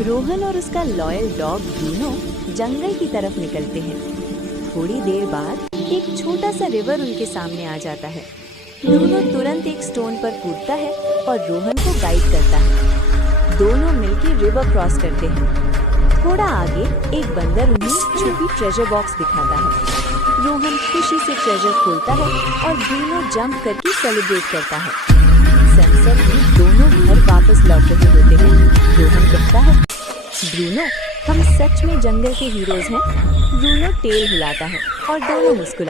रोहन और उसका loyal dog Bruno जंगल की तरफ निकलते हैं। थोड़ी देर बाद एक छोटा सा रिवर उनके सामने आ जाता है। ब्रूनो तुरंत एक स्टोन पर कूदता है और रोहन को गाइड करता है। दोनों मिलकर रिवर क्रॉस करते हैं। थोड़ा आगे एक बंदर उन्हें छुपी ट्रेजर बॉक्स दिखाता है। रोहन खुशी से ट्रेजर खोलता है और ब्रूनो जंप करके सेलिब्रेट करता है। सनसेट में दोनों घर वापस लौट रहे होते हैं। रोहन कहता है, ब्रूनो, हम सच में जंगल के हीरोज हैं। ब्रूनो टेल हिलाता है और दोनों मुस्कुराते हैं।